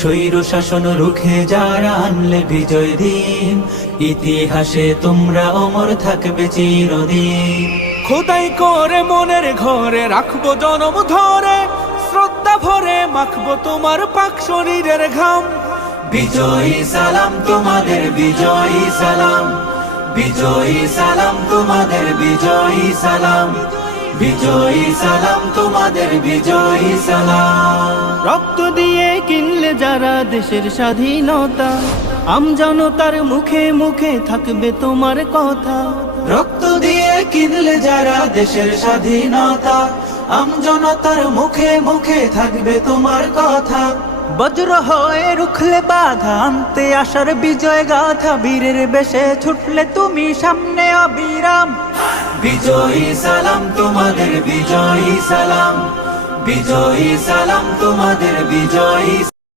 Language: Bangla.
স্বৈর শাসন রুখে যারা আনলে বিজয় দিন, ইতিহাসে তোমরা অমর থাকবে চিরদিন। খোদাই করে মনের ঘরে রাখবো জনম ধরে, শ্রদ্ধা ভরে মাখবো তোমার পাক শরীরের ঘাম। বিজয়ী সালাম তোমাদের, বিজয়ী সালাম, বিজয়ী সালাম তোমাদের, বিজয়ী সালাম, বিজয়ী সালাম তোমাদের, বিজয়ী সালাম। রক্ত দিয়ে কিনলে যারা দেশের স্বাধীনতা, আমজনতার মুখে মুখে থাকবে তোমার কথা। রক্ত দিয়ে কিনলে যারা দেশের স্বাধীনতা, আমজনতার মুখে মুখে থাকবে তোমার কথা। বজ্র হয়ে রুখলে বাধা, আনতে আসার বিজয় গাথা, বীরের বেশে ছুটলে তুমি সামনে অবিরাম। বিজয়ী সালাম তোমাদের, বিজয়ী সালাম, বিজয়ী সালাম তোমাদের, বিজয়ী